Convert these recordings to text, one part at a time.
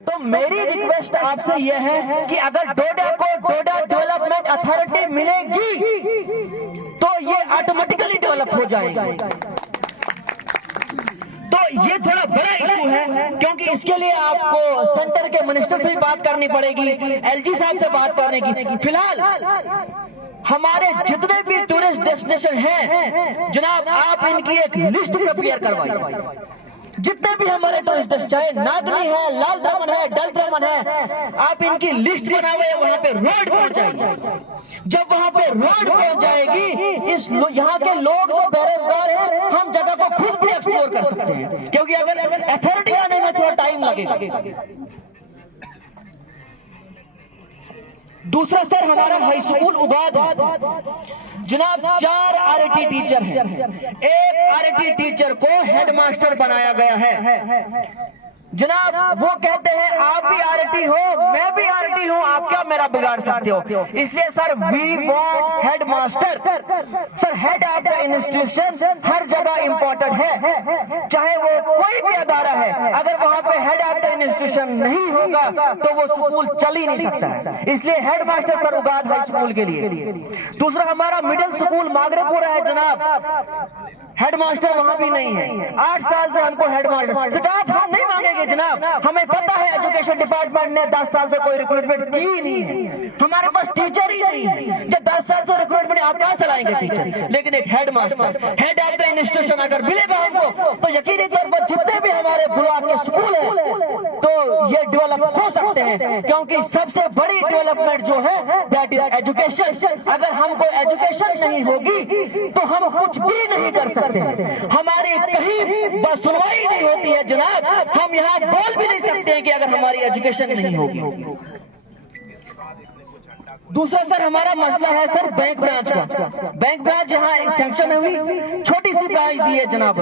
तो मेरी रिक्वेस्ट आपसे यह है कि अगर डोडा को डोडा डेवलपमेंट अथॉरिटी मिलेगी तो ये ऑटोमेटिकली डेवलप हो जाएंगे। तो ये थोड़ा बड़ा इशू है, क्योंकि इसके लिए आपको सेंटर के मिनिस्टर से भी बात करनी पड़ेगी, एलजी साहब से बात करने की। फिलहाल हमारे जितने भी टूरिस्ट डेस्टिनेशन हैं जनाब, आप इनकी एक लिस्ट प्रिपेयर करवाइए। जितने भी हमारे टूरिस्ट, चाहे नागनी है, लाल दमन है, डल दमन है, आप इनकी लिस्ट बनावे, वहां पे रोड पहुंचाएंगे। जब वहां पे रोड पहुंच जाएगी, इस यहाँ के लोग जो बेरोजगार हैं, हम जगह को खुद भी एक्सप्लोर कर सकते हैं, क्योंकि अगर अथॉरिटी आने में थोड़ा टाइम लगेगा। दूसरा सर, हमारा हाई स्कूल उबाद है जनाब, 4 आरटी टीचर हैं, एक आरटी टीचर को हेडमास्टर बनाया गया है जनाब। वो कहते हैं आप भी आरटी हो, मैं भी आरटी हूं, आप क्या मेरा बिगाड़ सकते हो। इसलिए sir, we want headmaster. Sir, head of the institution हर जगह इंपॉर्टेंट है, चाहे वो कोई भी अदारा है। अगर वहां पे हेड ऑफ द इंस्टीट्यूशन नहीं होगा तो वो स्कूल चल ही नहीं सकता है। इसलिए हेडमास्टर सर उगाद हाई स्कूल के लिए। दूसरा, हमारा मिडिल स्कूल मागरेपुरा है जनाब, हेडमास्टर वहां भी नहीं है। 8 साल से हमको हेडमास्टर, स्टाफ हम नहीं मांगेंगे जनाब, हमें पता है एजुकेशन डिपार्टमेंट ने 10 साल से कोई रिक्रूटमेंट की ही नहीं है, हमारे पास टीचर ही नहीं है। जब 10 साल से रिक्रूटमेंट, आप कहां चलाएंगे टीचर। लेकिन एक headmaster, head of the institution अगर मिलेगा हमको, तो यकीनी तौर पर जितने भी हमारे ब्लॉक के स्कूल है तो ये डेवलप हो सकते हैं, क्योंकि सबसे बड़ी डेवलपमेंट जो है दैट इज एजुकेशन। अगर हमको एजुकेशन नहीं होगी तो हम कुछ भी नहीं कर सकते। हमारी कहीं सुनवाई नहीं होती है जनाब, हम यहाँ बोल भी नहीं सकते हैं कि अगर हमारी एजुकेशन नहीं होगी। दूसरा सर, हमारा मसला है सर बैंक ब्रांच का। बैंक ब्रांच यहाँ सैंक्शन हुई, छोटी सी ब्रांच दी है जनाब,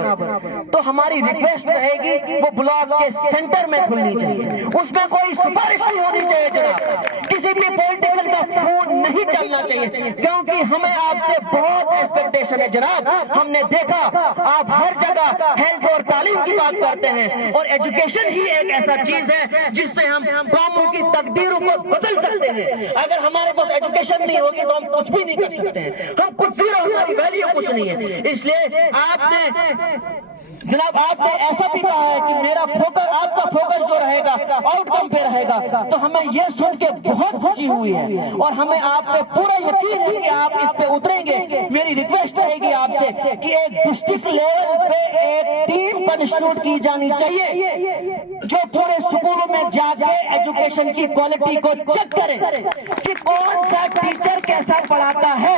तो हमारी रिक्वेस्ट रहेगी वो ब्लॉक के सेंटर में खुलनी चाहिए, उसमें कोई सिफारिश नहीं होनी चाहिए जनाब, किसी भी पॉलिटिशियन का फोन नहीं चलना चाहिए, क्योंकि हमें आपसे बहुत एक्सपेक्टेशन है जनाब। हमने देखा आप हर जगह हेल्थ और तालीम की बात करते हैं, और एजुकेशन ही एक ऐसा चीज है जिससे हम कौमों की तकदीरों को बदल सकते हैं। अगर हमारे पास एजुकेशन नहीं होगी तो हम कुछ भी नहीं कर सकते हैं, हम कुछ जीरो, हमारी वैल्यू कुछ नहीं है। इसलिए आपने जनाब, आपने ऐसा भी कहा है कि मेरा फोकस, आपका फोकस जो रहेगा आउटकम पे रहेगा, तो हमें यह सुन के बहुत खुशी हुई है और हमें आप पे पूरा यकीन है कि आप इस पे उतरेंगे। मेरी रिक्वेस्ट रहेगी आपसे कि एक डिस्ट्रिक्ट लेवल पे एक टीम इंस्टीट्यूट की जानी चाहिए जो पूरे स्कूलों में जाके एजुकेशन की क्वालिटी को चेक करे कि कौन सा टीचर कैसा पढ़ाता है।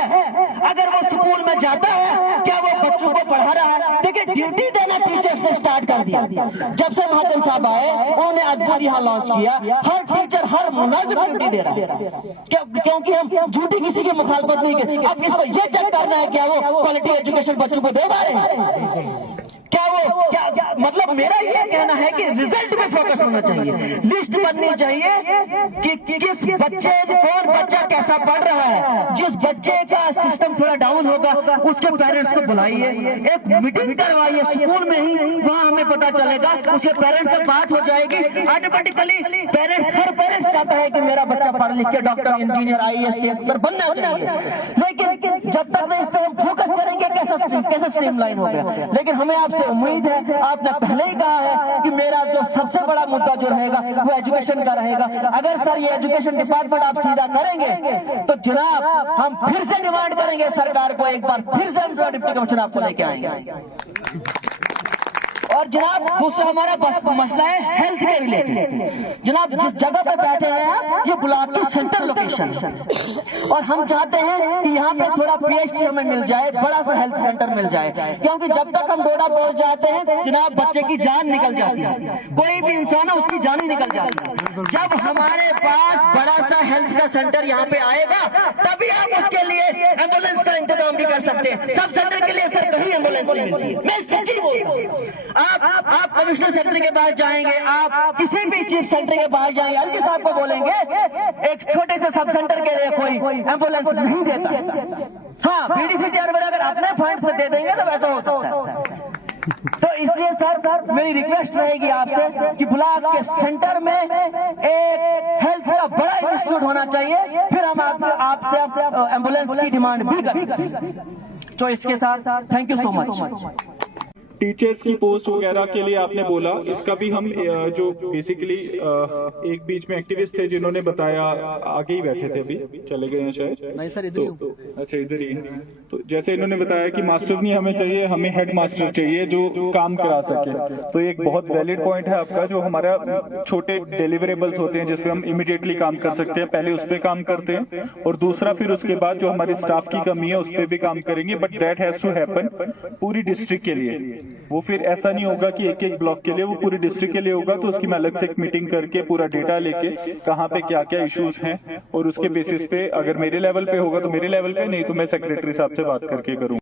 अगर वो स्कूल में जाता है, क्या वो बच्चों को पढ़ा रहा है। देखिए, ड्यूटी देना टीचर्स ने स्टार्ट कर दिया। जब से महाजन साहब आए, उन्होंने अद्भुत यहाँ लॉन्च किया, हर टीचर हर मुलाजिम ड्यूटी दे रहा है, क्योंकि हम ड्यूटी किसी की मुखालफत नहीं करते। अब इसको ये चेक करना है क्या वो क्वालिटी एजुकेशन बच्चों को दे पा रहे हैं, क्या वो क्या मतलब मेरा ये कहना है कि रिजल्ट पे फोकस होना चाहिए, लिस्ट बननी चाहिए कि किस बच्चे, कौन बच्चा कैसा पढ़ रहा है। जिस बच्चे का सिस्टम थोड़ा डाउन होगा उसके पेरेंट्स को बुलाइए, एक मीटिंग करवाइए स्कूल में ही, वहां हमें पता चलेगा, उसके पेरेंट्स से बात हो जाएगी। ऑटोमेटिकली पेरेंट्स, हर पेरेंट्स चाहता है कि मेरा बच्चा पढ़ लिख के डॉक्टर, इंजीनियर, IAS के अफसर बनना चाहिए। लेकिन जब तक इस पे हम फोकस करेंगे कैसा स्ट्रीमलाइन हो गया। लेकिन हमें आपसे उम्मीद है, आपने पहले ही कहा है कि मेरा जो सबसे बड़ा मुद्दा जो रहेगा वो एजुकेशन का रहेगा। अगर सर ये एजुकेशन डिपार्टमेंट आप सीधा करेंगे तो जनाब हम फिर से डिमांड करेंगे सरकार को, एक बार फिर से हम डिप्टी कमिश्नर आपको लेके आएंगे। और जनाब, दूसरा हमारा मसला है हेल्थ के रिलेटेड। जनाब, जिस जगह पे बैठे हैं आप, ये ब्लॉक की सेंट्रल लोकेशन है और हम चाहते हैं कि यहाँ पे थोड़ा PHC हमें मिल जाए, बड़ा सा हेल्थ सेंटर मिल जाए, क्योंकि जब तक हम डोडा पहुंच जाते हैं जनाब बच्चे की जान निकल जाती है, कोई भी इंसान है उसकी जान ही निकल जाती है। जब हमारे पास बड़ा सा हेल्थ का सेंटर यहाँ पे आएगा तभी आप उसके लिए एम्बुलेंस का इंतजाम भी कर सकते हैं। सब सेंटर के लिए सर कहीं एम्बुलेंस नहीं मिलती है, मैं सच्ची बोलता हूँ। आप कमिश्नर सेक्रेटरी के पास जाएंगे, आप किसी भी चीफ सेक्रेटरी के पास जाएंगे, एलजी साहब को बोलेंगे एक छोटे से सब सेंटर के लिए कोई एम्बुलेंस नहीं देता। हाँ, BDC चेयरमैन अगर अपने फंड से दे देंगे तो वैसा हो सकता है। तो इसलिए सर मेरी रिक्वेस्ट रहेगी आपसे कि ब्लॉक के सेंटर में सूट होना चाहिए, फिर हम आपसे एम्बुलेंस की डिमांड भी करते हैं। तो इसके साथ thank you so much. Teachers की पोस्ट वगैरह के लिए आपने बोला, इसका भी हम जो बेसिकली एक बीच में एक्टिविस्ट थे जिन्होंने बताया, आगे ही बैठे थे, अभी चले गए हैं शायद। नहीं सर, इधर तो अच्छा इधर ही। तो जैसे इन्होंने बताया कि मास्टर नहीं हमें चाहिए, हमें हेड मास्टर चाहिए जो काम करा सके। तो एक बहुत वैलिड पॉइंट है आपका। जो हमारा छोटे डिलीवरेबल्स होते हैं जिसपे हम इमीडिएटली काम कर सकते हैं, पहले उस पर काम करते हैं, और दूसरा फिर उसके बाद जो हमारी स्टाफ की कमी है उस पर भी काम करेंगे। But that has to happen पूरी डिस्ट्रिक्ट के लिए। वो फिर ऐसा नहीं होगा कि एक एक ब्लॉक के लिए, वो पूरी डिस्ट्रिक्ट के लिए होगा। तो उसकी मैं अलग से एक मीटिंग करके पूरा डेटा लेके कहाँ पे क्या क्या इश्यूज हैं, और उसके बेसिस पे अगर मेरे लेवल पे होगा तो मेरे लेवल पे, नहीं तो मैं सेक्रेटरी साहब से बात करके करूँ।